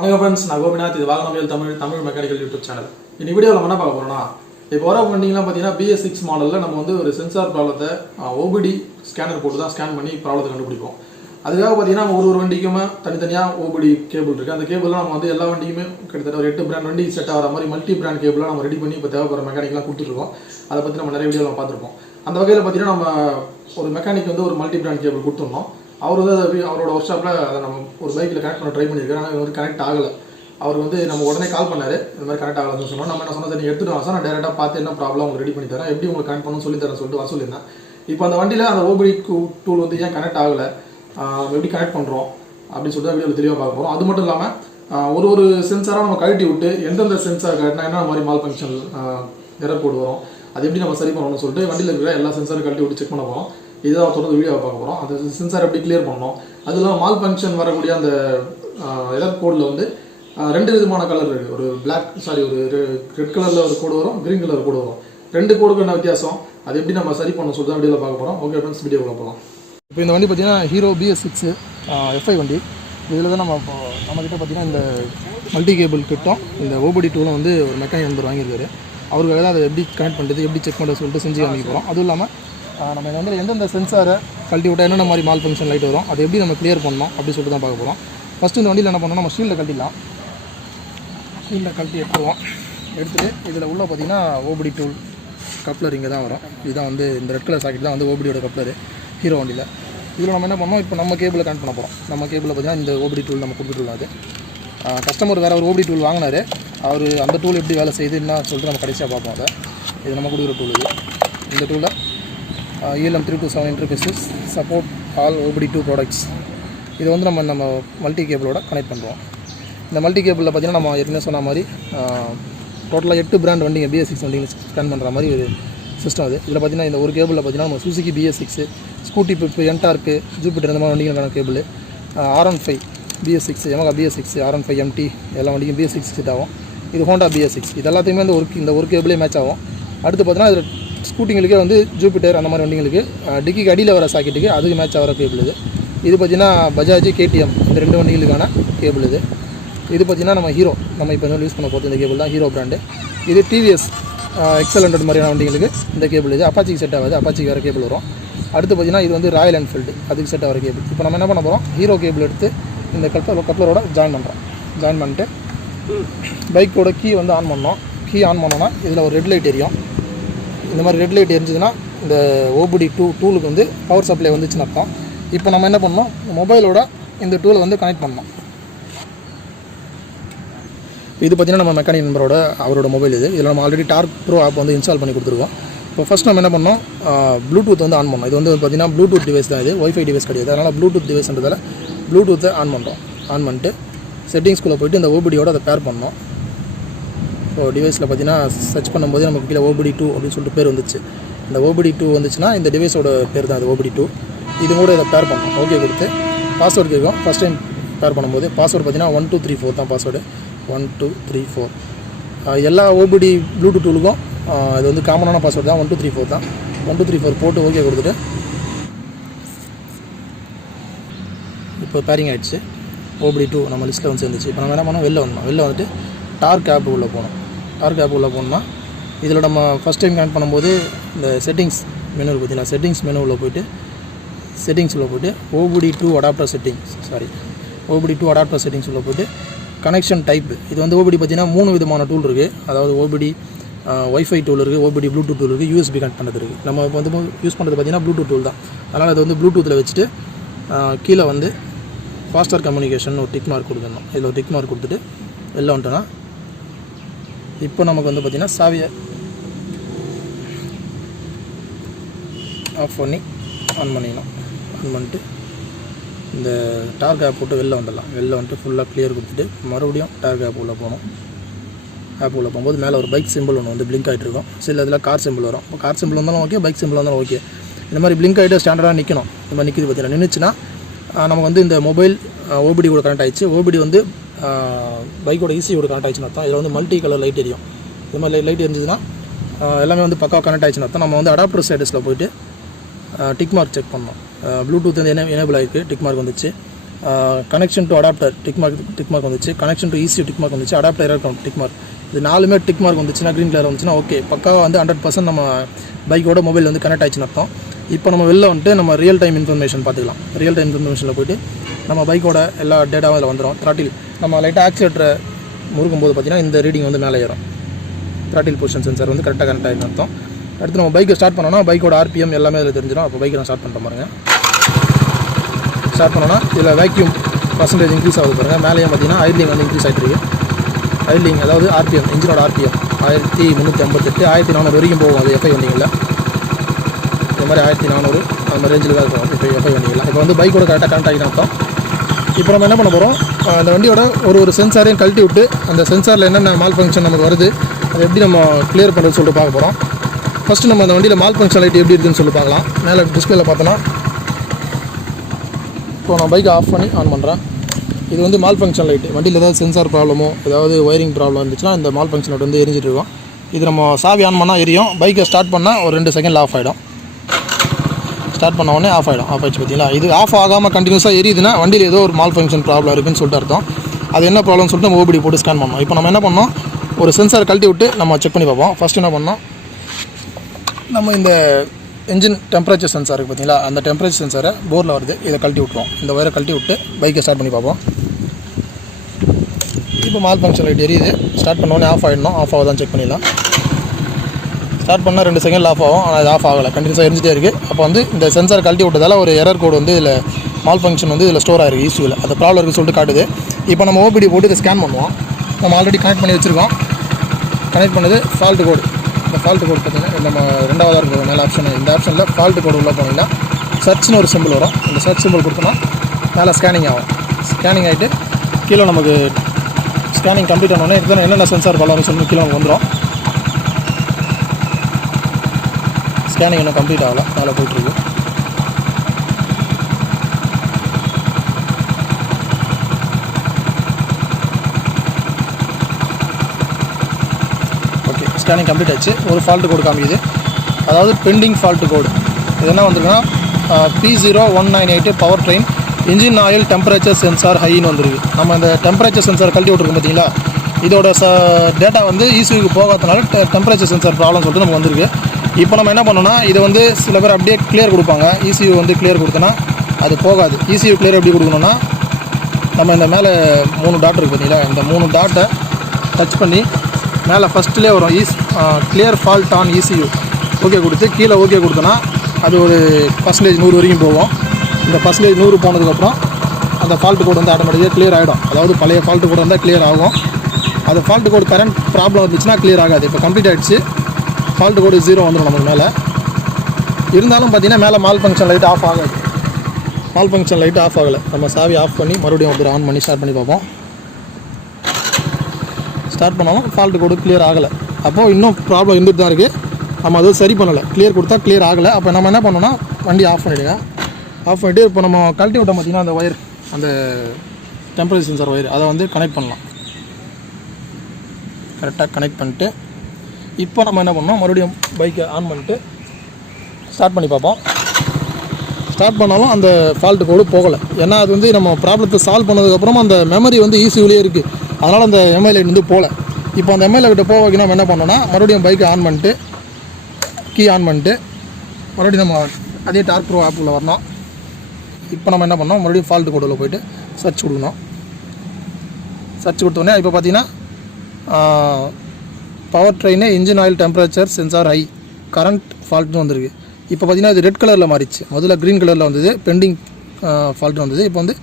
வணக்கம் ஃப்ரெண்ட்ஸ், நான் கோபிநாத். இது வாகனவியல் தமிழ் மெக்கானிக்கல் யூடியூப் சேனல். இந்த வீடியோவில் நம்ம என்ன பார்க்க போகிறோம்னா, இப்போ வர வண்டிங்கலாம் பார்த்தீங்கன்னா BS6 மாடலில் நம்ம வந்து ஒரு சென்சார் ப்ராப்ளத்தை OBD ஸ்கேனர் போட்டு தான் ஸ்கேன் பண்ணி ப்ராப்ளத்தை கண்டுபிடிப்போம். அதுக்காக பார்த்தீங்கன்னா ஒரு வண்டிக்குமே தனித்தனியாக OBD கேபிள் இருக்குது. அந்த கேபிள்லாம் நம்ம வந்து எல்லா வண்டிக்குமே கிட்டத்தட்ட ஒரு 8 பிராண்ட் வண்டி செட் ஆகிற மாதிரி மல்டி பிராண்ட் கேபிளாக நம்ம ரெடி பண்ணி இப்போ தேவைப்படுற மெக்கானிக்லாம் கொடுத்துருக்கோம். அதை பற்றி நம்ம நிறைய வீடியோவில் பார்த்துருப்போம். அந்த வகையில் பார்த்தீங்கன்னா நம்ம ஒரு மெக்கானிக் வந்து ஒரு மல்டி பிராண்ட் கேபிள் கொடுத்துருந்தோம். அவர் வந்து அவரோட ஒர்க் ஷாப்பில் அதை நம்ம ஒரு பைக்கில் கனெக்ட் பண்ண ட்ரை பண்ணியிருக்காரு. ஆனால் இது வந்து கனெக்ட் ஆகலை. அவர் வந்து நம்ம உடனே கால் பண்ணார், இந்த மாதிரி கனெக்ட் ஆகலன்னு சொன்னோம். நம்ம என்ன சொன்னால், நீங்கள் எடுத்துகிட்டு வாங்க சார், நான் டேரெக்டாக பார்த்து என்ன ப்ராப்ளம் உங்களுக்கு ரெடி பண்ணி தரேன், எப்படி உங்களுக்கு கனெக்ட் பண்ணணும்னு சொல்லி தரேன் சொல்லிட்டு வர சொல்லியிருந்தேன். இப்போ அந்த வண்டியில் அந்த OBD டூல் வந்து ஏன் கனெக்ட் ஆகலை, எப்படி கனெக்ட் பண்ணுறோம் அப்படின்னு சொல்லிட்டு வீடியோவில் தெளிவாக பார்க்க போகிறோம். அது மட்டும் இல்லாமல் ஒரு சென்சாராக நம்ம கழட்டி விட்டு எந்தெந்த சென்சார் கட்டினா என்ன மாதிரி மால் ஃபங்க்ஷன் எரர் கோடு வரும், அது எப்படி நம்ம சரி பண்ணணும்னு சொல்லிட்டு வண்டியில் இருக்கிற எல்லா சென்சாரும் கழட்டி விட்டு செக் பண்ண போகிறோம். இதான் தொடர்ந்து வீடியோவை பார்க்க போகிறோம். அந்த சென்சார் எப்படி கிளியர் பண்ணணும், அது இல்லாமல் மால் ஃபங்க்ஷன் வரக்கூடிய அந்த எரர் கோடில் வந்து 2 விதமான கலர் இருக்குது. ஒரு ஒரு ரெட் கலரில் ஒரு கோடு வரும், க்ரீன் கலர் கோடு வரும். 2 கோடுக்கு என்ன வித்தியாசம், அது எப்படி நம்ம சரி பண்ணணும் சொல்லிட்டு தான் வீடியோவில் பார்க்க போகிறோம். ஓகே ஃப்ரெண்ட்ஸ், வீடியோக்குள்ள போகலாம். இப்போ இந்த வண்டி பார்த்தீங்கன்னா ஹீரோ BS6 FI வண்டி. இதில் தான் நம்மக்கிட்ட பார்த்தீங்கன்னா இந்த மல்டி கேபிள் கிட்டும் இந்த OBD டூலும் வந்து ஒரு மெக்கானிக் நம்பர் வாங்கியிருக்காரு. அவருக்காக தான் அதை எப்படி கனெக்ட் பண்ணுறது, எப்படி செக் பண்ணுறது சொல்லிட்டு செஞ்சு காமிக்க போகிறோம். அதுவும் இல்லாமல் நம்ம இந்த வண்டியில் எந்தெந்த சென்சாரை கழட்டி விட்டால் என்னென்ன மாதிரி மால் ஃபங்க்ஷன் லைட் வரும், அதை எப்படி நம்ம கிளியர் பண்ணணும் அப்படின்னு சொல்லிட்டு தான் பார்க்க போகிறோம். ஃபஸ்ட்டு இந்த வண்டியில் என்ன பண்ணணும், நம்ம ஷீல்டை கழட்டிடலாம். ஷீல்டை கழட்டி எடுத்துருவோம். எடுத்துகிட்டு இதில் உள்ள பார்த்தீங்கன்னா OBD டூல் கப்ளர் இங்கே தான் வரும். இதுதான் வந்து இந்த ரெட் கலர் சாக்கெட் தான் வந்து OBDயோட கப்ளர் ஹீரோ வண்டியில். இதில் நம்ம என்ன பண்ணோம், இப்போ நம்ம கேபிளை கனெக்ட் பண்ண போகிறோம். நம்ம கேபிளில் பார்த்தீங்கன்னா இந்த OBD டூல் நம்ம கொடுத்துட்டுருக்கோம். அது கஸ்டமர் வேறு ஒரு OBD டூல் வாங்கினார். அவர் அந்த டூல் எப்படி வேலை செய்யுதுன்னா சொல்லிட்டு நம்ம கடைசியாக பார்ப்போம். அதை இது நம்ம கொடுக்குற டூல். இந்த டூலை ELM327 interfaces support all OBD2 products. இது வந்து நம்ம மல்டி கேபிளோட கனெக்ட் பண்ணுறோம். இந்த மல்டி கேபிளில் பார்த்தீங்கன்னா நம்ம ஏற்கனவே சொன்ன மாதிரி டோட்டலாக 8 பிராண்ட் வண்டிங்க BS6 வண்டிங்க ஸ்கேன் பண்ணுற மாதிரி ஒரு சிஸ்டம். அது இதில் பார்த்தீங்கன்னா இந்த ஒரு கேபிளில் பார்த்தீங்கன்னா நம்ம சுசுகி BS6, ஸ்கூட்டி பிப்பு, என்டார்க்கு, ஜூபிட்டர் இந்த மாதிரி வண்டிங்களுக்கான cable, R15 BS6, Yamaha BS6, R15 MT எல்லா வண்டிக்கும் BS6 செட் ஆகும். இது ஹோண்டா BS6. இது எல்லாத்தையுமே இந்த ஒரு கேபிளே மேட்ச் ஆகும். அடுத்து பார்த்தீங்கன்னா இதில் ஸ்கூட்டிங்களுக்கே வந்து ஜூபிட்டர் அந்த மாதிரி வண்டிங்களுக்கு டிக்கிக்கு அடியில் வர சாக்கெட்டுக்கு அதுக்கு மேட்ச் ஆகிற கேபிள் இது. இது பார்த்திங்கன்னா பஜாஜ், KTM இந்த 2 வண்டிகளுக்கான கேபிள் இது. இது பார்த்திங்கன்னா நம்ம ஹீரோ, நம்ம இப்போ யூஸ் பண்ண போகிறது இந்த கேபிள் தான், ஹீரோ பிராண்டு. இது TVS XL100 மாதிரியான வண்டிகளுக்கு இந்த கேபிள் இது. அப்பாச்சிக்கு செட் ஆகாது, அப்பாச்சிக்கு வேறு கேபிள் வரும். அடுத்து பார்த்திங்கன்னா இது வந்து ராயல் என்ஃபீல்டு, அதுக்கு செட் ஆகிற கேபிள். இப்போ நம்ம என்ன பண்ண போகிறோம், ஹீரோ கேபிள் எடுத்து இந்த கப்ளரோட ஜாயின் பண்ணுறோம். ஜாயின் பண்ணிட்டு பைக்கோட கீ வந்து ஆன் பண்ணோம். கீ ஆன் பண்ணோன்னா இதில் ஒரு ரெட் லைட் எரியும். இந்த மாதிரி ரெட் லைட் எரிஞ்சுதுன்னா இந்த OBD டூலுக்கு வந்து பவர் சப்ளை வந்துச்சுன்னு அர்த்தம். இப்போ நம்ம என்ன பண்ணோம், மொபைலோட இந்த டூலை வந்து கனெக்ட் பண்ணோம். இது பார்த்திங்கன்னா நம்ம மெக்கானிக் நம்பரோட அவரோட மொபைல் இது. இதில் நம்ம ஆல்ரெடி டார்க் ப்ரோ ஆப் வந்து இன்ஸ்டால் பண்ணி கொடுத்துருக்கோம். இப்போ ஃபஸ்ட் நம்ம என்ன பண்ணோம், ப்ளூடூத் வந்து ஆன் பண்ணோம். இது வந்து பார்த்திங்கன்னா ப்ளூடூத் டிவைஸ் தான், இது ஒய்ஃபை டிவைஸ் கிடையாது. அதனால் ப்ளூடூத் டிவைஸ்ன்றதால ப்ளூடூத்தை ஆன் பண்ணுறோம். ஆன் பண்ணிட்டு செட்டிங்ஸ்குள்ளே போய்ட்டு இந்த OBDயோட அதை பேர் பண்ணோம். ஸோ டிவைஸில் பார்த்தீங்கன்னா சர்ச் பண்ணும்போது நமக்கு கீழே OBD2 அப்படின்னு சொல்லிட்டு பேர் வந்துச்சு. இந்த OBD2 வந்துச்சுன்னா இந்த டிவைஸோட பேர் தான் அது OBD2. இது கூட இதை பேர் பண்ணோம். ஓகே கொடுத்து பாஸ்வேர்டு கேட்கும். ஃபஸ்ட் டைம் பேர் பண்ணும்போது பாஸ்வேர்டு பார்த்தீங்கன்னா 1234 தான் பாஸ்வேர்டு. 1234 எல்லா OBD ப்ளூடூத் டூலுக்கும் இது வந்து காமனான பாஸ்வேர்டு தான், 1234 தான். 1234 போட்டு ஓகே கொடுத்துட்டு இப்போ பேரிங் ஆகிடுச்சு. OBD2 நம்ம லிஸ்ட்டில் வந்து சேர்ந்துச்சு. இப்போ நம்ம என்ன பண்ணோம், வெளில வந்துட்டு டார்க் ஆப் உள்ளே போனோம். டார்க் ஆப் உள்ளே போனோம்னா இதில் நம்ம ஃபஸ்ட் டைம் கனெக்ட் பண்ணும்போது இந்த செட்டிங்ஸ் மெனு பார்த்தீங்கன்னா செட்டிங்ஸ் மெனுவில் போய்ட்டு OBD2 அடாப்டர் செட்டிங்ஸ் உள்ள போய்ட்டு கனெக்ஷன் டைப்பு. இது வந்து OBD பார்த்தீங்கன்னா 3 விதமான டூல் இருக்குது. அதாவது OBD ஒய்ஃபை டூல் இருக்குது, OBD ப்ளூடூத் டூல் இருக்குது, USB கனெக்ட் பண்ணுறது இருக்குது. நம்ம இப்போ வந்து யூஸ் பண்ணுறது பார்த்திங்கன்னா ப்ளூடூத் டூல் தான். அதனால் அது வந்து ப்ளூடூத்தில் வச்சுட்டு கீழே வந்து ஃபாஸ்டர் கம்யூனிகேஷன் ஒரு டிக் மார்க் கொடுக்கணும். இதில் ஒரு டிக் மார்க் கொடுத்துட்டு வெளில வந்துட்டோன்னா இப்போ நமக்கு வந்து பார்த்திங்கன்னா சாவியை ஆஃப் பண்ணி ஆன் பண்ணிக்கணும். ஆன் பண்ணிட்டு இந்த டார்க் ஆப் போட்டு வெளில வந்துடலாம். வெளில வந்துட்டு ஃபுல்லாக கிளியர் கொடுத்துட்டு மறுபடியும் டார்க் ஆப் உள்ளே போகணும். ஆப் உள்ளே போகும்போது மேலே ஒரு பைக் சிம்பிள் ஒன்று வந்து பிளிங்க் ஆகிட்டு இருக்கும். சில இதில் கார் சிம்பிள் வரும். இப்போ கார் சிம்பிள் வந்தாலும் ஓகே, பைக் சிம்பிள் வந்தாலும் ஓகே. இந்த மாதிரி பிளிங்க் ஆகிட்டு ஸ்டாண்டர்டாக நிற்கணும். இந்த மாதிரி நிற்கிது பார்த்தீங்கன்னா, நின்றுச்சுன்னா நமக்கு வந்து இந்த மொபைல் OBD கூட கனெக்ட் ஆகிடுச்சு. OBD வந்து பைக்கோட ECU கனெக்ட் ஆகிடுச்சுன்னு அர்த்தம். இதில் வந்து மல்டி கலர் லைட் எரியும். இது மாதிரி லைட் எரிஞ்சுதுன்னா எல்லாமே வந்து பக்காவாக கனெக்ட் ஆகிடுச்சுன்னு அர்த்தம். நம்ம வந்து அடாப்டர் ஸ்டேட்டஸில் போய்ட்டு டிக் மார்க் செக் பண்ணோம். ப்ளூடூத் வந்து எனேபிள் ஆகிருக்கு, டிக் மார்க் வந்துச்சு. Connection to adapter tick mark வந்துச்சு, connection to ECU tick mark வந்துச்சு, adapter error count tick mark. இது 4மே டிக் மார்க் வந்துச்சுன்னா க்ரீன் கலர் வந்துச்சுன்னா ஓகே, பக்காவாக வந்து 100% நம்ம பைக்கோட மொபைல் வந்து கனெக்ட் ஆயிடுச்சுன்னு அர்த்தம். இப்போ நம்ம வெளில வந்துட்டு நம்ம ரியல் டைம் இன்ஃபர்மேஷன் பார்த்துக்கலாம். ரியல் டைம் இன்ஃபர்மேஷனில் போய்ட்டு நம்ம பைக்கோட எல்லா டேட்டாவும் அதில் வந்துடும். த்ராட்டில் நம்ம லைட்டாக ஆக்சிலேட்டரை முறுக்கும்போது பார்த்தீங்கன்னா இந்த ரீடிங் வந்து மேலே ஏறும். த்ராட்டில் பொசிஷன் சென்சார் வந்து கரெக்டாக கனெக்ட் ஆகிடும் அர்த்தம். அடுத்து நம்ம பைக்கை ஸ்டார்ட் பண்ணோன்னா பைக்கோட RPM எல்லாமே அதில் தெரிஞ்சிடும். அப்போ பைக்கை நான் ஸ்டார்ட் பண்ணுற பாருங்க. ஸ்டார்ட் பண்ணோன்னா இதில் வேக்யூம் பர்சன்டேஜ் இன்க்ரீஸ் ஆகுது பாருங்கள். மேலேயும் பார்த்தீங்கன்னா ஐட்லிங் வந்து இன்க்ரீஸ் ஆகிட்டு இருக்குது. ஐட்லிங் அதாவது RPM இன்ஜினோட RPM 1358 1400 வரைக்கும் போகும். அது FI வண்டிங்களில் இந்த மாதிரி 1400 அந்த ரேஞ்சில் தான் இருக்கும் இப்போ FI வண்டிகளில். இப்போ வந்து பைக்கோட கரெக்டாக கனெக்ட் ஆகிட்டு அர்த்தம். இப்போ நம்ம என்ன பண்ண போகிறோம், அந்த வண்டியோட ஒரு சென்சாரையும் கழட்டி விட்டு அந்த சென்சாரில் என்னென்ன மால் ஃபங்க்ஷன் நமக்கு வருது அதை எப்படி நம்ம கிளியர் பண்ணுறது சொல்லிட்டு பார்க்க போகிறோம். ஃபஸ்ட்டு நம்ம அந்த வண்டியில் மால் ஃபங்க்ஷன் லைட் எப்படி இருக்குதுன்னு சொல்லி பார்க்கலாம். மேலே டிஸ்பிளேல பார்த்தோன்னா இப்போ நான் பைக்கை ஆஃப் பண்ணி ஆன் பண்ணுறேன். இது வந்து மால் ஃபங்க்ஷன் லைட்டு. வண்டியில் ஏதாவது சென்சார் ப்ராப்ளமோ ஏதாவது ஒயரிங் ப்ராப்ளம் இருந்துச்சுன்னா இந்த மால் ஃபங்க்ஷன் லைட் வந்து எரிஞ்சிட்டு இருக்கும். இது நம்ம சாவி ஆன் பண்ணால் எரியும். பைக்கை ஸ்டார்ட் பண்ணால் ஒரு 2 செகண்டில் ஆஃப் ஆகிடும். ஸ்டார்ட் பண்ண உடனே ஆஃப் ஆகிடும். ஆஃப் ஆகிடுச்சு பார்த்தீங்களா. இது ஆஃப் ஆகாமல் கண்டினியூஸாக எரியுதுன்னா வண்டியில் ஏதோ ஒரு மால் ஃபங்க்ஷன் ப்ராப்ளம் இருக்குதுன்னு சொல்லிட்டு அர்த்தம். அது என்ன ப்ராப்ளம்னு சொல்லிட்டு நம்ம OBD போட்டு ஸ்கேன் பண்ணோம். இப்போ நம்ம என்ன பண்ணோம், ஒரு சென்சார் கழட்டி விட்டு நம்ம செக் பண்ணி பார்ப்போம். ஃபஸ்ட்டு என்ன பண்ணோம், நம்ம இந்த என்ஜின் டெம்பரேச்சர் சென்சார் இருக்குது பார்த்தீங்களா, அந்த டெம்பரேச்சர் சென்சாரை போர்டில் வருது, இதை கழட்டி விட்டுருவோம். இந்த ஒயரை கழட்டி விட்டு பைக்கை ஸ்டார்ட் பண்ணி பார்ப்போம். இப்போ மால் ஃபங்க்ஷன் லைட் எரியுது. ஸ்டார்ட் பண்ணோடனே ஆஃப் ஆகிடணும். ஆஃப் ஆகுதான் செக் பண்ணிடலாம். ஸ்டார்ட் பண்ணால் 2 செகண்டில் ஆஃப் ஆகும். ஆனால் இது ஆஃப் ஆகலை, கண்டினியூஸாக எரிஞ்சிட்டே இருக்குது. அப்போ வந்து இந்த சென்சார் கழட்டி விட்டதால் ஒரு எரர் கோடு வந்து இதில் மால் ஃபங்க்ஷன் வந்து இதில் ஸ்டோர் ஆகிருக்கு ECUவில். அது ப்ராப்ளம் இருக்குன்னு சொல்லிட்டு காட்டுது. இப்போ நம்ம OBD போட்டு இதை ஸ்கேன் பண்ணுவோம். நம்ம ஆல்ரெடி கனெக்ட் பண்ணி வச்சுருக்கோம். கனெக்ட் பண்ணது ஃபால்ட் கோடு. இந்த ஃபால்ட் கோடு பார்த்தீங்கன்னா நம்ம 2வது இருக்கிற மேலே ஆப்ஷன், இந்த ஆப்ஷனில் ஃபால்ட் கோடு உள்ளே போனீங்கன்னா சர்ச்னு ஒரு சிம்பிள் வரும். இந்த சர்ச் சிம்பிள் கொடுத்தோன்னா மேலே ஸ்கேனிங் ஆகும். ஸ்கேனிங் ஆகிட்டு கீழே நமக்கு ஸ்கேனிங் கம்ப்ளீட் ஆனோடனே இதுதான் என்னென்ன சென்சார் ப்ராப்ளம்னு சொல்லி கீழே நமக்கு வந்துடும். ஸ்கேனிங் இன்னும் கம்ப்ளீட் ஆகலை, மேலே போயிட்டுருக்கு. ஓகே, ஸ்கேனிங் கம்ப்ளீட் ஆச்சு. ஒரு ஃபால்ட் கோடு காமிக்குது, அதாவது பெண்டிங் ஃபால்ட் கோடு. இது என்ன வந்திருக்குன்னா P0198 power train engine oil temperature sensor ஹைன்னு வந்துருக்கு. நம்ம இந்த டெம்பரேச்சர் சென்சார் கழட்டி விட்ருக்கோம் பார்த்தீங்களா, இதோட டேட்டா வந்து ECUக்கு போகாதனால டெம்பரேச்சர் சென்சார் ப்ராப்ளம் சொல்லிட்டு நமக்கு வந்திருக்கு. இப்போ நம்ம என்ன பண்ணோம்னா, இதை வந்து சில பேர் அப்படியே கிளியர் கொடுப்பாங்க. ECU வந்து கிளியர் கொடுத்தோன்னா அது போகாது. ECU கிளியர் எப்படி கொடுக்கணும்னா, நம்ம இந்த மேலே 3 டாட் இருக்குது பார்த்தீங்களா, இந்த 3 டாட்டை டச் பண்ணி மேலே ஃபஸ்ட்லேயே வரும் clear fault on ECU okay கொடுத்து கீழே ஓகே கொடுத்தோன்னா அது ஒரு பர்சன்டேஜ் 100 வரைக்கும் போகும். இந்த பர்சன்டேஜ் 100 போனதுக்கப்புறம் அந்த ஃபால்ட் கோடு வந்து ஆட்டோமேட்டிக்காக கிளியர் ஆகிடும். அதாவது பழைய ஃபால்ட் கோடு வந்தால் கிளியர் ஆகும். அது ஃபால்ட் கோடு கரண்ட் ப்ராப்ளம் இருந்துச்சுன்னா கிளியர் ஆகாது. இப்போ கம்ப்ளீட் ஆகிடுச்சு. ஃபால்ட் கோடு 0 வந்துடும் நமக்கு மேலே. இருந்தாலும் பார்த்தீங்கன்னா மேலே மால் ஃபங்க்ஷன் லைட் ஆஃப் ஆகாது. மால் ஃபங்க்ஷன் லைட் ஆஃப் ஆகலை. நம்ம சாவி ஆஃப் பண்ணி மறுபடியும் ஒரு ஆன் பண்ணி ஸ்டார்ட் பண்ணி பார்ப்போம். ஸ்டார்ட் பண்ணாலும் ஃபால்ட் கோடு கிளியர் ஆகலை. அப்போது இன்னும் ப்ராப்ளம் இருந்துட்டு தான் இருக்குது. நம்ம அது சரி பண்ணலை. கிளியர் கொடுத்தா கிளியர் ஆகலை. அப்போ நம்ம என்ன பண்ணோன்னா வண்டி ஆஃப் பண்ணிவிடுங்க. ஆஃப் பண்ணிவிட்டு இப்போ நம்ம கழட்டி விட்டோம் பார்த்திங்கன்னா அந்த ஒயர், அந்த டெம்பரேச்சர் சென்சார் ஒயர், அதை வந்து கனெக்ட் பண்ணலாம். கரெக்டாக கனெக்ட் பண்ணிட்டு இப்போ நம்ம என்ன பண்ணோம், மறுபடியும் பைக்கை ஆன் பண்ணிட்டு ஸ்டார்ட் பண்ணி பார்ப்போம். ஸ்டார்ட் பண்ணாலும் அந்த ஃபால்ட் கோடு போகலை. ஏன்னா அது வந்து நம்ம ப்ராப்ளத்தை சால்வ் பண்ணதுக்கப்புறமா அந்த மெமரி வந்து ECUலேயே இருக்குது. அதனால் அந்த எம்ஐ லைட் வந்து போகல. இப்போ அந்த எம்ஐ லைட்டை போக வைக்கணும். நம்ம என்ன பண்ணோன்னா மறுபடியும் பைக்கை ஆன் பண்ணிட்டு கீ ஆன் பண்ணிட்டு மறுபடியும் நம்ம அதே டார்க் ப்ரோ ஆப்பில் வரணும். இப்போ நம்ம என்ன பண்ணோம், மறுபடியும் ஃபால்ட் கோடில் போய்ட்டு சர்ச் கொடுக்கணும். சர்ச் கொடுத்தோடனே இப்போ பார்த்தீங்கன்னா power train engine oil temperature sensor high current ஃபால்ட்னு வந்திருக்கு. இப்போ பார்த்தீங்கன்னா இது ரெட் கலரில் மாறிச்சு. முதல்ல க்ரீன் கலரில் வந்தது, பெண்டிங் ஃபால்ட்டு வந்தது. இப்போ வந்து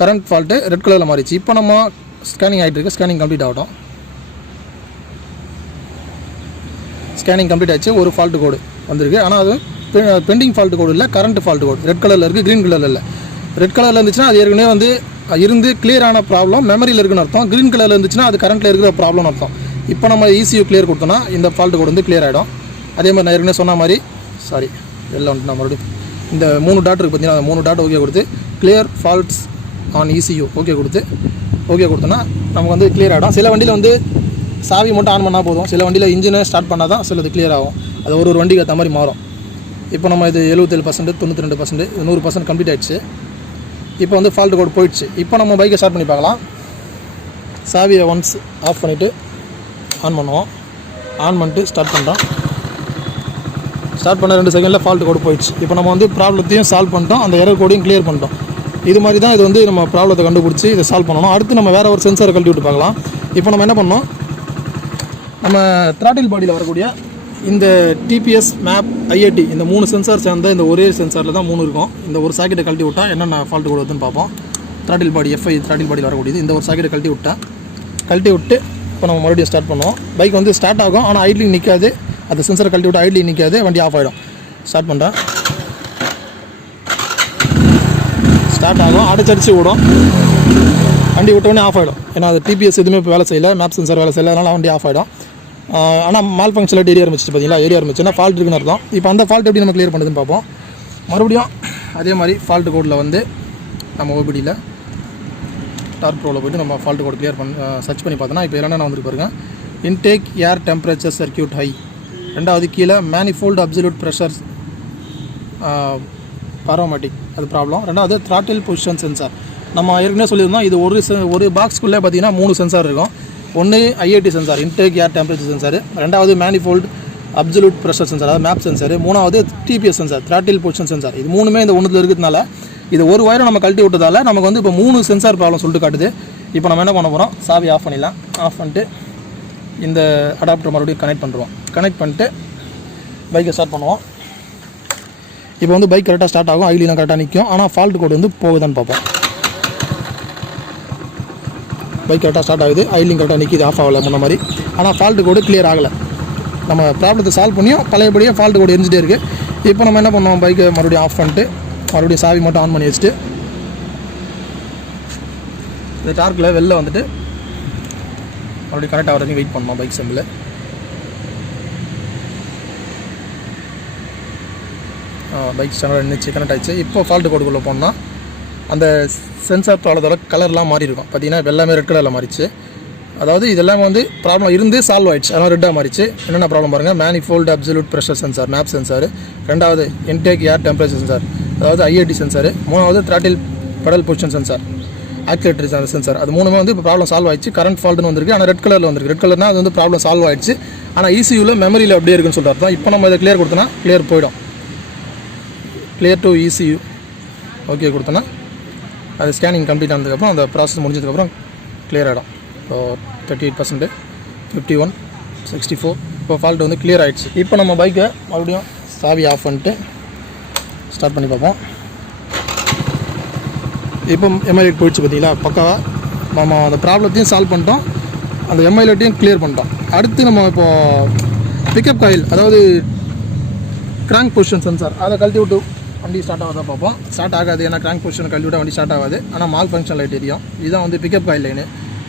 கரண்ட் ஃபால்ட்டு ரெட் கலரில் மாறிச்சு. இப்போ நம்ம ஸ்கேனிங் ஆகிட்டு இருக்கு. ஸ்கேனிங் கம்ப்ளீட் ஆகட்டும். ஸ்கேனிங் கம்ப்ளீட் ஆச்சு. ஒரு ஃபால்ட் கோடு வந்திருக்கு. ஆனால் அது பெண்டிங் ஃபால்ட் கோடு இல்லை, கரண்ட் ஃபால்ட் கோடு. ரெட் கலரில் இருக்குது, க்ரீன் கலரில் இல்லை. ரெட் கலரில் இருந்துச்சுன்னா அது ஏற்கனவே வந்து இருந்து கிளியரான ப்ராப்ளம் மெமரியில் இருக்குன்னு அர்த்தம். க்ரீன் கலரில் இருந்துச்சுன்னா அது கரண்ட்டில் இருக்கிற ப்ராப்ளம் அர்த்தம். இப்போ நம்ம ECU கிளியர் கொடுத்தோன்னா இந்த ஃபால்ட் கோடு வந்து கிளியர் ஆகிடும். அதே மாதிரி நான் ஏற்கனவே சொன்ன மாதிரி வெளில வந்துட்டு நான் மறுபடியும் இந்த 3 டாட் இருக்குது பார்த்தீங்கன்னா, அந்த 3 டாட் ஓகே கொடுத்து clear faults on ECU okay கொடுத்தோன்னா நமக்கு வந்து கிளியர் ஆகிடும். சில வண்டியில் வந்து சாவி மட்டும் ஆன் பண்ணால் போதும். சில வண்டியில் இன்ஜினை ஸ்டார்ட் பண்ணால் தான் சிலது கிளியர் ஆகும். அது ஒரு வண்டிக்கு ஏற்ற மாதிரி மாறும். இப்போ நம்ம இது 77%, 92%, 100% கம்ப்ளீட் ஆகிடுச்சு. இப்போ வந்து ஃபால்ட் கோட் போயிடுச்சு. இப்போ நம்ம பைக்கை ஸ்டார்ட் பண்ணி பார்க்கலாம். சாவியை ஒன்ஸ் ஆஃப் பண்ணிவிட்டு ஆன் பண்ணுவோம். ஆன் பண்ணிட்டு ஸ்டார்ட் பண்ணுறோம். ஸ்டார்ட் பண்ண 2 செகண்டில் ஃபால்ட் கோடு போயிடுச்சு. இப்போ நம்ம வந்து ப்ராப்ளத்தையும் சால்வ் பண்ணிட்டோம், அந்த எரர் கோடையும் கிளியர் பண்ணிட்டோம். இது மாதிரி தான் இது வந்து நம்ம ப்ராப்ளத்தை கண்டுபிடிச்சி இதை சால்வ் பண்ணணும். அடுத்து நம்ம வேறு ஒரு சென்சாரை கழட்டி விட்டு பார்க்கலாம். இப்போ நம்ம என்ன பண்ணோம், நம்ம த்ராட்டில் பாடியில் வரக்கூடிய இந்த டிபிஎஸ் மேப் ஐஏடி இந்த 3 சென்சார் சேர்ந்த இந்த ஒரே சென்சாரில் தான் 3 இருக்கும். இந்த ஒரு சாக்கெட்டை கழட்டி விட்டால் என்னென்ன ஃபால்ட் கோடு வருதுன்னு பார்ப்போம். த்ராட்டில் பாடி எஃப்ஐ த்ராட்டில் பாடியில் வரக்கூடியது இந்த ஒரு சாக்கெட்டை கழட்டி விட்டு இப்போ நம்ம மறுபடியும் ஸ்டார்ட் பண்ணுவோம். பைக் வந்து ஸ்டார்ட் ஆகும், ஆனால் ஐட்லிங் நிற்காது. அந்த சென்சரை கழட்டி விட்டு ஐட்லிங் நிற்காது, வண்டி ஆஃப் ஆகிடும். ஸ்டார்ட் பண்ணுறேன். ஸ்டார்ட் ஆகும், அடிச்சடிச்சு விடும், வண்டி விட்டோடனே ஆஃப் ஆகிடும். ஏன்னா அது டிபிஎஸ் எதுவுமே இப்போ வேலை செய்யலை, மேப் சென்சார் வேலை செய்யலை, அதனால் வண்டி ஆஃப் ஆகிடும். ஆனால் மால் ஃபங்க்ஷனில் ஏரியா ஆரம்பிச்சிட்டு பார்த்தீங்களா, ஏரியா ஆரம்பிச்சுன்னா ஃபால்ட் இருக்குன்னு அர்த்தம். இப்போ அந்த ஃபால்ட் எப்படி நம்ம கிளியர் பண்ணுறதுன்னு பார்ப்போம். மறுபடியும் அதே மாதிரி ஃபால்ட் கோடில் வந்து நம்ம ஓபிடியில் டார்க் ப்ரோவில் போய்ட்டு நம்ம ஃபால்ட் கோட் கிளியர் சர்ச் பண்ணி பார்த்தோன்னா இப்போ என்னென்ன வந்துருக்கு பாருங்க. Intake air temperature circuit high, ரெண்டாவது கீழே மேனிஃபோல்டு அப்சல்யூட் ப்ரெஷர் பாரோமேட்டிக் அது ப்ராப்ளம், ரெண்டாவது த்ராட்டில் பொசிஷன் சென்சார். நம்ம ஏற்கனவே சொல்லியிருந்தோம் இது ஒரு பாக்ஸ்க்குள்ளே பார்த்தீங்கன்னா 3 சென்சார் இருக்கும். ஒன்று IAT sensor intake air temperature sensor, ரெண்டாவது மேனிஃபோல்டு அப்சல்யூட் ப்ரெஷர் சென்சார் அதாவது மேப் சென்சார், மூணாவது TPS sensor throttle position sensor. இது 3மே இந்த ஒன்றுல இருக்கிறதுனால இது ஒரு வயரை நம்ம கழட்டி விட்டதால் நமக்கு வந்து இப்போ 3 சென்சார் ப்ராப்ளம் சொல்லிட்டு காட்டுது. இப்போ நம்ம என்ன பண்ண போகிறோம், சாவி ஆஃப் பண்ணிடலாம். ஆஃப் பண்ணிட்டு இந்த அடாப்டர் மறுபடியும் கனெக்ட் பண்ணுறோம். கனெக்ட் பண்ணிட்டு பைக்கை ஸ்டார்ட் பண்ணுவோம். இப்போ வந்து பைக் கரெக்டாக ஸ்டார்ட் ஆகும், ஐலிலாம் கரெக்டாக நிற்கும். ஆனால் ஃபால்ட் கோடு வந்து போகுதான்னு பார்ப்போம். பைக் கரெக்டாக ஸ்டார்ட் ஆகுது, ஐலிங் கரெக்டாக நிற்கிது, ஆஃப் ஆகலை முன்ன மாதிரி. ஆனால் ஃபால்ட் கோடு கிளியர் ஆகலை. நம்ம ப்ராப்ளத்தை சால்வ் பண்ணியும் பழையபடியே ஃபால்ட் கோடு எரிஞ்சிட்டே இருக்குது. இப்போ நம்ம என்ன பண்ணோம், பைக்கை மறுபடியும் ஆஃப் பண்ணிட்டு மறுபடியும் சாவி மட்டும் ஆன் பண்ணி வச்சுட்டு இந்த டார்க்கில் வெளில வந்துட்டு மறுபடியும் கனெக்ட் ஆகிற வரைக்கும் வெயிட் பண்ணோம். பைக் செம்பில் பைக் ஸ்டாண்டர்ட் நின்று கனெக்ட் ஆகிடுச்சு. இப்போ ஃபால்ட் கோடுக்குள்ளே போனோம்னா அந்த சென்சார் ப்ராப்ளத்தோட கலர்லாம் மாறி இருக்கும். பார்த்தீங்கன்னா எல்லாமே ரெட் கலரில் மாறிச்சு. அதாவது இதெல்லாம் வந்து ப்ராப்ளம் இருந்து சால்வ் ஆயிடுச்சு, அதெல்லாம் ரெட்டாக மாறிச்சு. என்னென்ன ப்ராப்ளம் பாருங்கள், manifold absolute pressure sensor MAP sensor, ரெண்டாவது இன்டேக் ஏர் டெம்பரேச்சர் சென்சார் அதாவது ஐஏடி சென்சார், மூணாவது throttle pedal position sensor accelerator sensor. அது 3மே வந்து இப்போ ப்ராப்ளம் சால்வ் ஆயிடுச்சு. கரண்ட் ஃபால்ட்னு வந்திருக்கு, ஆனால் ரெட் கலரில் வந்திருக்கு. ரெட் கலர்னால் அது வந்து ப்ராப்ளம் சால்வ் ஆயிடுச்சு. ஆனால் இசியூவில் மெமரியில் அப்படியே இருக்குன்னு சொல்லிட்டு தான். இப்போ நம்ம இதை கிளியர் கொடுத்தோன்னா கிளியர் போயிடும். கிளியர் டு இசியூ ஓகே கொடுத்தோன்னா அது ஸ்கேனிங் கம்ப்ளீட் ஆனதுக்கப்புறம் அந்த ப்ராசஸ் முடிஞ்சதுக்கப்புறம் கிளியர் ஆகிடும். இப்போ 38%, 51, 64 இப்போ ஃபால்ட் வந்து கிளியர் ஆகிடுச்சு. இப்போ நம்ம பைக்கை மறுபடியும் சாவி ஆஃப் பண்ணிட்டு ஸ்டார்ட் பண்ணி பார்ப்போம். இப்போ எம்ஐ லைட் போயிடுச்சு பார்த்தீங்களா, பக்காவாக நம்ம அந்த ப்ராப்ளத்தையும் சால்வ் பண்ணிட்டோம், அந்த எம்ஐ லைட்டையும் கிளியர் பண்ணிட்டோம். அடுத்து நம்ம இப்போது பிக்கப் காயில் அதாவது கிராங்க் பொசிஷன் சென்சார் அதை கழட்டி விட்டு வண்டி ஸ்டார்ட் ஆகாதான் பார்ப்போம். ஸ்டார்ட் ஆகாது, ஏன்னா கிராங்க் பொசிஷன் கழட்டி விட்டால் வண்டி ஸ்டார்ட் ஆகாது. ஆனால் மால் ஃபங்க்ஷன் லைட் எரியும். இதுதான் வந்து பிக்கப் காயில் லைனு,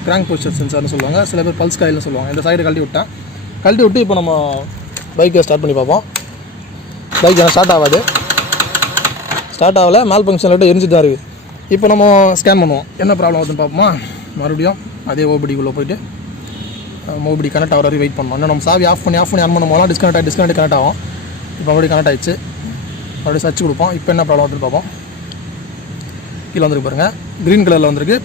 கிராங்க் பொசிஷன் சென்சார்னு சொல்லுவாங்க, சில பேர் பல்ஸ் காயில்னு சொல்லுவாங்க. இந்த சைடு கழட்டி விட்டு இப்போ நம்ம பைக்கை ஸ்டார்ட் பண்ணி பார்ப்போம். பைக் எனக்கு ஸ்டார்ட் ஆகாது, ஸ்டார்ட் ஆகலை, மால் ஃபங்க்ஷன் லைட்டு எரிஞ்சிட்டு தான் இருக்குது. இப்போ நம்ம ஸ்கேன் பண்ணுவோம், என்ன ப்ராப்ளம் ஆகுதுன்னு பார்ப்போமா. மறுபடியும் அதே ஓபிடிக்குள்ளே போய்ட்டு ஓபிடி கனெக்ட் ஆகிற வரைக்கும் வெயிட் பண்ணோம். இன்னும் நம்ம சாவி ஆஃப் பண்ணி ஆன் பண்ண போகலாம், டிஸ்கனெக்ட் கனெக்ட் ஆகும். இப்போ மறுபடியும் கனெக்ட் ஆகிடுச்சு. மறுபடியும் சர்ச் கொடுப்போம். இப்போ என்ன ப்ராப்ளம் வந்துட்டு பார்ப்போம். கீழே வந்துருக்கு பாருங்கள், க்ரீன் கலரில் வந்துருக்கு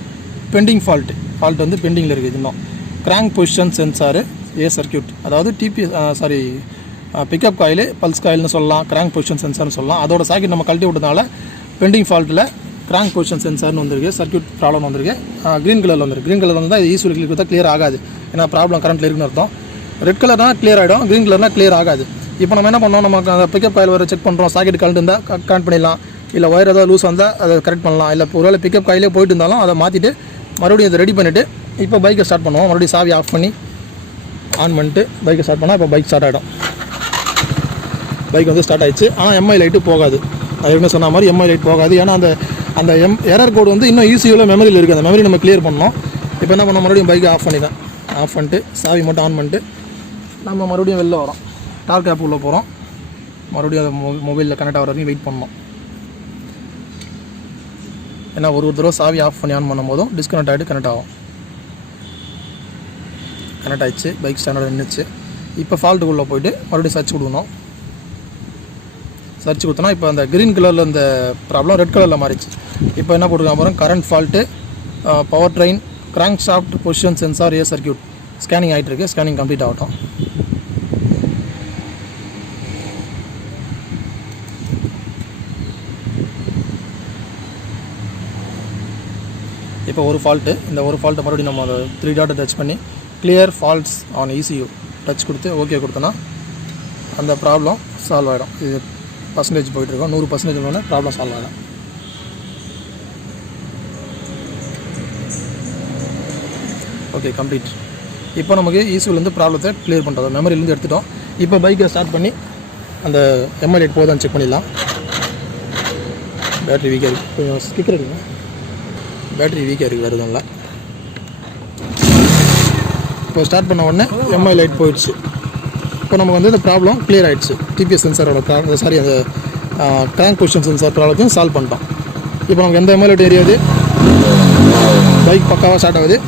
பெண்டிங் ஃபால்ட் வந்து பெண்டிங்கில் இருக்குது. இன்னும் கிராங்க் பொசிஷன் சென்சாரு ஏ சர்க்யூட் அதாவது பிக்கப் காயில் பல்ஸ் காயில்னு சொல்லலாம், கிராங்க் பொசிஷன் சென்சார்னு சொல்லலாம். அதோட சாக்கெட் நம்ம கழட்டி விட்டதுனால பெண்டிங் ஃபால்ட்டில் கிராங்க் பொசிஷன் சென்சார்னு வந்திருக்கு, சர்க்யூட் ப்ராப்ளம் வந்திருக்கு. க்ரீன் கலரில் வந்துருக்கு. க்ரீன் கலர் வந்து இது ஈஸியாக கிளியர் கொடுத்தா கிளியர் ஆகாது, ஏன்னா ப்ராப்ளம் கரண்ட்டில் இருக்குன்னு அர்த்தம். ரெட் கலர்னால் கிளியர் ஆகிடும், க்ரீன் கலர்னால் கிளியர் ஆகாது. இப்போ நம்ம என்ன பண்ணோம், நமக்கு அந்த பிக்கப் காயில் வர செக் பண்ணுறோம், சாக்கெட் கரண்ட் இருந்தால் கனெக்ட் பண்ணிடலாம், இல்லை ஒயர் ஏதாவது லூஸ் வந்தால் அதை கரெக்ட் பண்ணலாம், இல்லை ஒருவேளை பிக்கப் காயிலே போயிட்டு இருந்தாலும் அதை மாற்றிட்டு மறுபடியும் அதை ரெடி பண்ணிவிட்டு இப்போ பைக்கை ஸ்டார்ட் பண்ணுவோம். மறுபடியும் சாவி ஆஃப் பண்ணி ஆன் பண்ணிட்டு பைக்கை ஸ்டார்ட் பண்ணால் இப்போ பைக் ஸ்டார்ட் ஆகிடும். பைக் வந்து ஸ்டார்ட் ஆகிடுச்சு. ஆனால் எம்ஐ லைட்டு போகாது. அது என்ன சொன்ன மாதிரி எம்ஐ லைட் போகாது, ஏன்னா அந்த எரர் கோடு வந்து இன்னும் ஈஸியில் மெமரியில் இருக்குது. அந்த மெமரி நம்ம கிளியர் பண்ணோம். இப்போ என்ன பண்ணோம், மறுபடியும் பைக்கை ஆஃப் பண்ணிட்டு சாவி மட்டும் ஆன் பண்ணிட்டு நம்ம மறுபடியும் வெளில வரோம். டார்க் ஆப் உள்ளே போகிறோம். மறுபடியும் அதை மொபைலில் கனெக்ட் ஆகிற வரைக்கும் வெயிட் பண்ணோம். ஏன்னா ஒரு தடவை சாவி ஆஃப் பண்ணி ஆன் பண்ணும்போதும் டிஸ்கனெக்ட் ஆகிட்டு கனெக்ட் ஆகும். கனெக்ட் ஆகிடுச்சு, பைக் ஸ்டாண்டர்ட் நின்றுச்சு. இப்போ ஃபால்ட்டுக்குள்ளே போய்ட்டு மறுபடியும் சர்ச் கொடுக்கணும். சர்ச் கொடுத்தோன்னா இப்போ அந்த க்ரீன் கலரில் இந்த ப்ராப்ளம் ரெட் கலரில் மாறிச்சு. இப்போ என்ன போட்டுருக்காங்க பாருங்க, current fault, power train, crankshaft position sensor A circuit scanning ஆகிட்டு இருக்கு. ஸ்கேனிங் கம்ப்ளீட் ஆகட்டும். இப்போ ஒரு ஃபால்ட்டு, இந்த ஒரு ஃபால்ட்டை மறுபடியும் நம்ம அதை 3 டாட்டை டச் பண்ணி clear faults on ECU touch கொடுத்து ஓகே கொடுத்தோன்னா அந்த ப்ராப்ளம் சால்வ் ஆகிடும். இது பர்சன்டேஜ் போயிட்டுருக்கோம். 100% ப்ராப்ளம் சால்வ் ஆகிடும். Okay complete. இப்போ நமக்கு ECUலேருந்து ப்ராப்ளத்தை கிளியர் பண்ணுறோம். மெமரியிலேருந்து எடுத்துட்டோம். இப்போ பைக்கை ஸ்டார்ட் பண்ணி அந்த MI லைட் போதான்னு செக் பண்ணிடலாம். பேட்ரி வீக்காக இருக்குது. கொஞ்சம் ஸ்கிக்கர் இருக்குங்க. பேட்ரி வீக்காக இருக்குது, வேறு எதுவும் இல்லை. இப்போ ஸ்டார்ட் பண்ண உடனே MI லைட் போயிடுச்சு. இப்போ நமக்கு வந்து இந்த ப்ராப்ளம் கிளியர் ஆகிடுச்சு. TPS சென்சாரோட ப்ராப்ளம், சாரி அந்த கிராங்க் பொசிஷன் சென்சார் ப்ராப்ளத்தையும் சால்வ் பண்ணிட்டோம். இப்போ நமக்கு எந்த MI லைட் எரியாது, பைக் பக்காவாக ஸ்டார்ட் ஆகுது.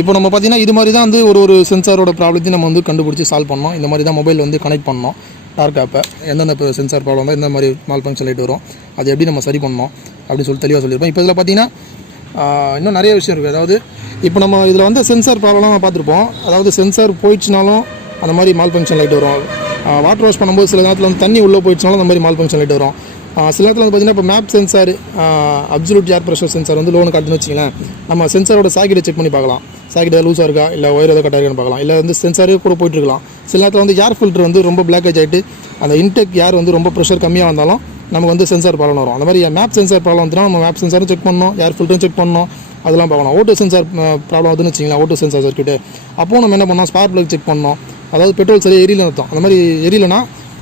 இப்போ நம்ம பார்த்தீங்கன்னா இது மாதிரி தான் வந்து ஒரு சென்சாரோட ப்ராப்ளத்தையும் நம்ம வந்து கண்டுபிடிச்சி சால்வ் பண்ணோம். இந்த மாதிரி தான் மொபைல் வந்து கனெக்ட் பண்ணோம். டார்க் ஆப்பை எந்தெந்த சென்சார் ப்ராப்ளம் தான் எந்த மாதிரி மால் ஃபங்க்ஷன் லைட் வரும், அது எப்படி நம்ம சரி பண்ணோம் அப்படின்னு சொல்லி தெளிவாக சொல்லியிருப்போம். இப்போ இதில் பார்த்தீங்கன்னா இன்னும் நிறைய விஷயம் இருக்குது. அதாவது இப்போ நம்ம இதில் வந்து சென்சார் ப்ராப்ளம்லாம் பார்த்துருப்போம். அதாவது சென்சார் போயிடுச்சுனாலும் அந்த மாதிரி மால் ஃபங்க்ஷன் லைட் வரும். வாட்டர் வாஷ் பண்ணும்போது சில நேரத்தில் வந்து தண்ணி உள்ளே போயிடுச்சுனாலும் அந்த மாதிரி மால் ஃபங்க்ஷன் லைட் வரும். சில நேரத்தில் வந்து பார்த்திங்கன்னா இப்போ மேப் சென்சார், அப்சல்யூட் ஏர் ப்ரெஷர் சென்சார் வந்து லோனு காட்டுன்னு வச்சிங்களேன், நம்ம சென்சாரோட சாக்கெட்டை செக் பண்ணி பார்க்கலாம். சாக்கெட் லூஸாக இருக்கா, இல்லை ஒயர் எதாவது கட்டாக இருக்கான்னு பார்க்கலாம். இல்லை வந்து சென்சாரே கூட போயிட்டுருக்கலாம். சில நேரத்தில் வந்து ஏர் ஃபில்டர் வந்து ரொம்ப பிளாக்கேஜ் ஆகிட்டு அந்த இன்டெக் ஏர் வந்து ரொம்ப ப்ரெஷர் கம்மியாக வந்தாலும் நமக்கு வந்து சென்சார் ப்ராப்ளம் வரும். அந்த மாதிரி மேப் சென்சார் ப்ராப்ளம் வந்துன்னா நம்ம மேப் சென்சாரும் செக் பண்ணணும், ஏர் ஃபில்டரும் செக் பண்ணணும், அதெல்லாம் பார்க்கணும். ஓட்டோ சென்சார் ப்ராப்ளம் வந்துன்னு வச்சிங்களேன், ஓட்டோ சென்சார் சர்க்யூட்டு, அப்போது நம்ம என்ன பண்ணோம், ஸ்பார்க் ப்ளக் செக் பண்ணோம். அதாவது பெட்ரோல் சரியாக எரியலன்னு அர்த்தம். அந்த மாதிரி எரியலைன்னா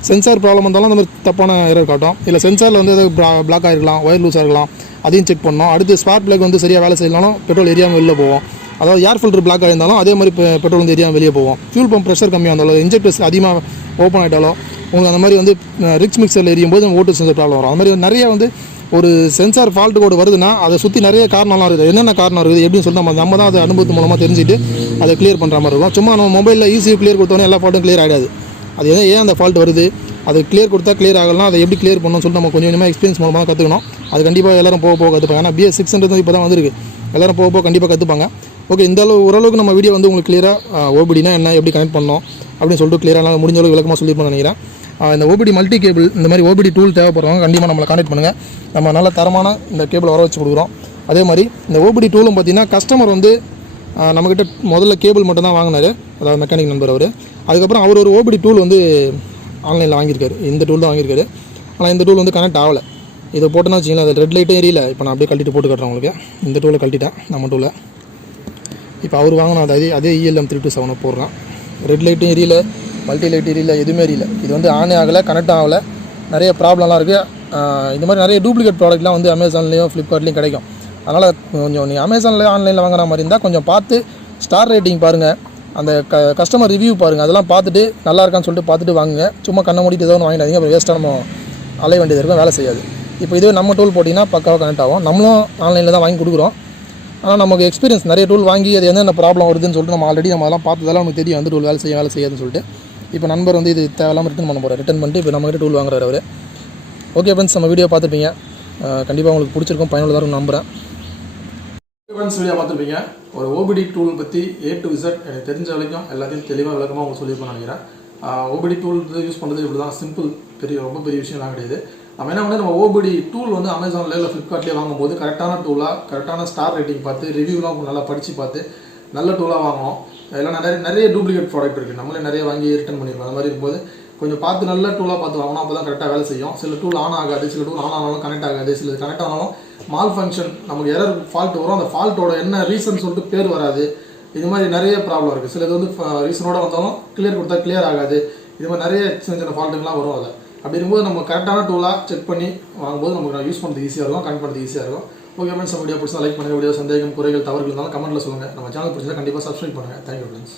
சென்சார் ப்ராப்ளம் வந்தாலும் அந்த மாதிரி தப்பான எரர் காட்டும். இல்லை சென்சாரில் வந்து எதாவது பிளாக் ஆகிருக்கலாம், ஒயர் லூஸாக இருக்கலாம், அதையும் செக் பண்ணோம். அடுத்து ஸ்பார்க் ப்ளக் வந்து சரியாக வேலை செய்யலாம், பெட்ரோல் எரியாமல் வெளில போவோம். அதாவது ஏர் ஃபில்டர் பிளாக் ஆகிருந்தாலும் அதே மாதிரி பெட்ரோல் வந்து எரியாமல் வெளியே போவோம். ஃபியூல் பம்ப் ப்ரெஷர் கம்மியாக இருந்தாலும், இன்ஜெக்டர்ஸ் அதிகமாக ஓப்பன் ஆகிட்டாலோ உங்களுக்கு அந்த மாதிரி வந்து ரிக்ஸ் மிக்சரில் எரியும் போது ஓட்டோ சென்சார் ப்ராப்ளம் வரும். அது மாதிரி நிறைய வந்து ஒரு சென்சார் ஃபால்ட் கோடு வருதுன்னா அதை சுற்றி நிறைய காரணம்லாம் இருக்குது. என்னென்ன காரணம் இருக்குது எப்படின்னு சொல்லி நம்ம தான் அதை அனுபவத்து மூலமாக தெரிஞ்சுட்டு அதை கிளியர் பண்ணுற மாதிரி இருக்கும். சும்மா நம்ம மொபைலில் ECU கிளியர் கொடுத்தோன்னே எல்லா ஃபால்ட்டும் கிளியர் ஆகிடாது. அது ஏன் அந்த ஃபால்ட் வருது, அது கிளியர் கொடுத்தா கிளியர் ஆகலாம், அதை எப்படி கிளியர் பண்ணணும்னு சொல்லிட்டு நம்ம கொஞ்சம் கொஞ்சமாக எக்ஸ்பீரியன்ஸ் மூலமாக கற்றுக்கணும். அது கண்டிப்பாக எல்லோரும் போக கற்றுப்பாங்க. ஏன்னா BS6 இப்போ தான் வந்திருக்கு. எல்லோரும் போக கண்டிப்பாக கற்றுப்பாங்க. ஓகே, இந்த அளவு ஓரளவுக்கு நம்ம வீடியோ வந்து உங்களுக்கு கிளியராக OBDனா என்ன, எப்படி கனெக்ட் பண்ணணும் அப்படின்னு சொல்லிட்டு கிளியராக முடிஞ்ச அளவுக்கு விளக்கமாக சொல்லியிருப்பேன்னு நினைக்கிறேன். இந்த OBD மல்டி கேபிள், இந்த மாதிரி OBD டூல் தேவைப்படுறவங்க கண்டிப்பாக நம்மளை கான்டெக்ட் பண்ணுங்கள். நம்ம நல்ல தரமான இந்த கேபிள் வர வச்சு கொடுக்குறோம். அதே மாதிரி இந்த OBD டூலும் பார்த்தீங்கன்னா கஸ்டமர் வந்து நம்மக்கிட்ட முதல்ல கேபிள் மட்டும் தான் வாங்கினார், அதாவது மெக்கானிக் நம்பர் அவர். அதுக்கப்புறம் அவர் ஒரு OBD டூல் வந்து ஆன்லைனில் வாங்கியிருக்காரு. இந்த டூல் தான் வாங்கியிருக்காரு. ஆனால் இந்த டூல் வந்து கனெக்ட் ஆகலை. இதை போட்டோன்னா வச்சிங்களேன், அது ரெட் லைட்டும் எரியல. இப்போ நான் அப்படியே கழட்டிட்டு போட்டு காட்டுறேன் உங்களுக்கு. இந்த டூலை கழட்டிட்டேன், நம்ம டூலை. இப்போ அவர் வாங்கினா அதே ELM 327 போடுறான். ரெட் லைட்டும் எரியல, மல்டி லைட் எரியல, எதுவுமே எரியல. இது வந்து ஆனே ஆகலை, கனெக்ட் ஆகலை. நிறைய ப்ராப்ளம்லாம் இருக்குது. இந்த மாதிரி நிறைய டூப்ளிகேட் ப்ராடக்ட்லாம் வந்து அமேசான்லேயும் ஃப்ளிப்கார்ட்லேயும் கிடைக்கும். அதனால் கொஞ்சம் நீங்கள் அமேசானில் ஆன்லைனில் வாங்குற மாதிரி இருந்தால் கொஞ்சம் பார்த்து ஸ்டார் ரேட்டிங் பாருங்கள், அந்த கஸ்டமர் ரிவ்யூ பாருங்கள், அதெல்லாம் பார்த்துட்டு நல்லா இருக்கான்னு சொல்லிட்டு பார்த்துட்டு வாங்குங்க. சும்மா கண்ணை மூடிட்டு ஏதோ ஒன்று வாங்கிடாதீங்க, அப்புறம் வேஸ்ட்டாக நம்ம அலைய வேண்டியது இருக்கும், வேலை செய்யாது. இப்போ இதுவே நம்ம டூல் போட்டிங்கன்னா பக்காவாக கனெக்ட் ஆகும். நம்மளும் ஆன்லைனில் தான் வாங்கி கொடுக்குறோம். ஆனால் நமக்கு எக்ஸ்பீரியன்ஸ் நிறைய டூல் வாங்கி அது என்னென்ன ப்ராப்ளம் வருதுன்னு சொல்லிட்டு நம்ம ஆல்ரெடி நம்ம அதெல்லாம் பார்த்ததெல்லாம் நமக்கு தெரியும், அந்த டூல் வேலை செய்யாதுன்னு சொல்லிட்டு. இப்போ நண்பர் வந்து இது தேவையில்லாமல் ரிட்டன் பண்ண போகிறார். ரிட்டன் பண்ணிட்டு இப்போ நம்மகிட்ட டூல் வாங்குறாரு அவர். ஓகே ஃப்ரெண்ட்ஸ், நம்ம வீடியோ பார்த்துருப்பீங்க. கண்டிப்பாக உங்களுக்கு பிடிச்சிருக்கும், பயனுள்ளதாக இருக்கும் நம்புகிறேன். ஃப்ரெண்ட்ஸ், வீடியோ பார்த்துருப்பீங்க. ஒரு OBD டூல் பற்றி A to Z எனக்கு தெரிஞ்ச வரைக்கும் எல்லாத்தையும் தெளிவாக விளக்கமாக உங்களுக்கு சொல்லியிருப்பேன் நினைக்கிறேன். OBD டூல் யூஸ் பண்ணுறது இப்படி தான், சிம்பிள், ரொம்ப பெரிய விஷயம்லாம் கிடையாது. நம்ம என்ன பண்ணி நம்ம OBD டூல் வந்து அமேசான்ல இல்லை ஃப்ளிப்கார்ட்லேயே வாங்கும்போது கரெக்டான டூலாக, கரெக்டான ஸ்டார் ரேட்டிங் பார்த்து, ரிவ்யூலாம் நல்லா படித்து பார்த்து நல்ல டூலாக வாங்கணும். எல்லாம் நிறைய டூப்ளிகேட் ப்ராடக்ட் இருக்குது, நம்மளே நிறைய வாங்கி ரிட்டர்ன் பண்ணியிருக்கோம். அந்த மாதிரி இருக்கும்போது கொஞ்சம் பார்த்து நல்ல டூலாக பார்த்து வாங்கணும், அப்போ தான் கரெக்டாக வேலை செய்யும். சில டூல் ஆன் ஆகாது, சில டூல் ஆன் ஆனாலும் கனெக்ட் ஆகாது, சில கனெக்ட் ஆனாலும் மால் ஃபங்க்ஷன் நமக்கு எரர் ஃபால்ட் வரும். அந்த ஃபால்ட்டோட என்ன ரீசன் சொல்லிட்டு பேர் வராது. இது மாதிரி நிறைய ப்ராப்ளம் இருக்குது. சிலது வந்து ரீசனோட வந்தாலும் கிளியர் கொடுத்தா கிளியர் ஆகாது. இது மாதிரி நிறைய சின்ன சின்ன ஃபால்ட்டுங்களாம் வரும். அதை அப்படி இருக்கும்போது நம்ம கரெக்டான டூலாக செக் பண்ணி வாங்கும்போது நமக்கு யூஸ் பண்ணுறது ஈஸியாக இருக்கும், கனெக்ட் பண்ணுறது ஈஸியாக இருக்கும். ஓகே ஃப்ரெண்ட்ஸ், வீடியோ பிடிச்சா லைக் பண்ணுங்கள். வீடியோ சந்தேகம், குறைகள், தவறுகள் இருந்தாலும் கமெண்ட்டில் சொல்லுங்கள். நம்ம சேனல் பிடிச்சா கண்டிப்பாக சப்ஸ்கிரைப் பண்ணுங்கள். Thank you friends.